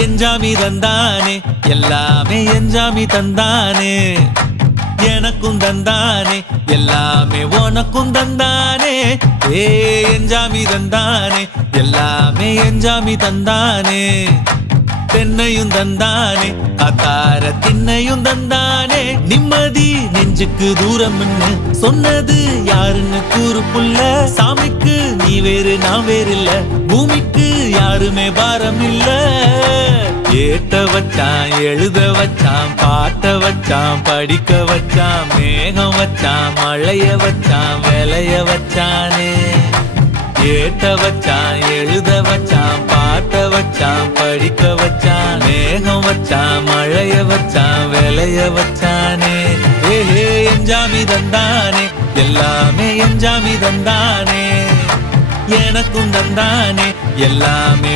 எஞ்சாமி தந்தானே எல்லாமே எஞ்சாமி தந்தானே எனக்கும் தந்தானே எல்லாமே உனக்கும் தந்தானே ஏ எஞ்சாமி தந்தானே எல்லாமே எஞ்சாமி தந்தானே தென்னையும் தந்தானே காத்தார திண்ணையும் தந்தானே நிம்மதி நெஞ்சுக்கு தூரம்னு சொன்னது யாருன்னு கூறு புள்ள சாமிக்கு நீ வேறு நான் வேறு இல்ல பூமிக்கு யாருமே பாரம் இல்ல ஏத்த வச்சான் எழுத வச்சான் பாட்ட வச்சான் படிக்க வச்சான் மேகம் வச்சான் மழைய வச்சான் விளைய வச்சானே ஏத்த வச்சான் எழுத வச்சான் பாட்ட வச்சான் படிக்க வச்சான் மேகம் வச்சான் மழைய வச்சான் விளைய வச்சானே ஏஹே எஞ்சாமி தந்தானே எல்லாமே எஞ்சாமி தந்தானே எனக்கும் தந்தானே எல்லாமே